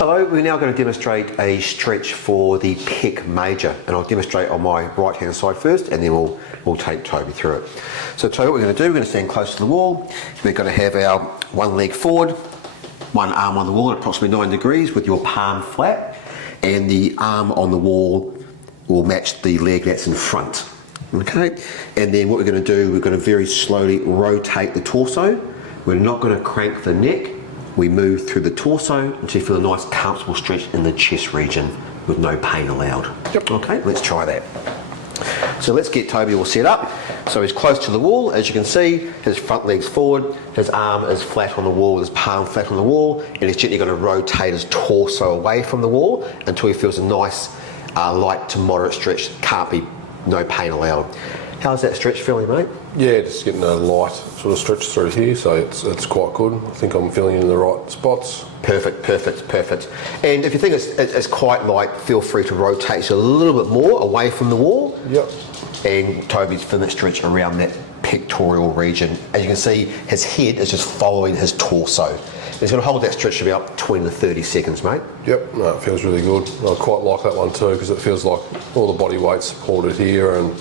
Hello, we're now going to demonstrate a stretch for the pec major, and I'll demonstrate on my right hand side first, and then we'll take Toby through it. So Toby, what we're going to do, we're going to stand close to the wall. We're going to have our one leg forward, one arm on the wall at approximately 9 degrees with your palm flat, and the arm on the wall will match the leg that's in front. Okay, and then what we're going to do, we're going to very slowly rotate the torso. We're not going to crank the neck. We move through the torso until you feel a nice comfortable stretch in the chest region with no pain allowed. Yep. Okay, let's try that. So let's get Toby all set up. So he's close to the wall, as you can see, his front leg's forward, his arm is flat on the wall, his palm flat on the wall, and he's gently going to rotate his torso away from the wall until he feels a nice light to moderate stretch. Can't be, no pain allowed. How's that stretch feeling, mate? Yeah, just getting a light sort of stretch through here, so it's quite good. I think I'm feeling in the right spots. Perfect, perfect, perfect. And if you think it's quite light, feel free to rotate a little bit more away from the wall. Yep. And Toby's feeling that stretch around that pectoral region. As you can see, his head is just following his torso. And he's going to hold that stretch for about 20 to 30 seconds, mate. Yep, no, it feels really good. I quite like that one too, because it feels like all the body weight's supported here, and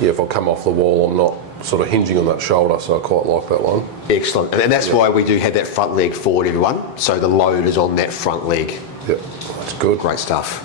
yeah, if I come off the wall, I'm not sort of hinging on that shoulder, so I quite like that one. Excellent, and that's why we do have that front leg forward, everyone. So the load is on that front leg. Yep, that's good. Great stuff.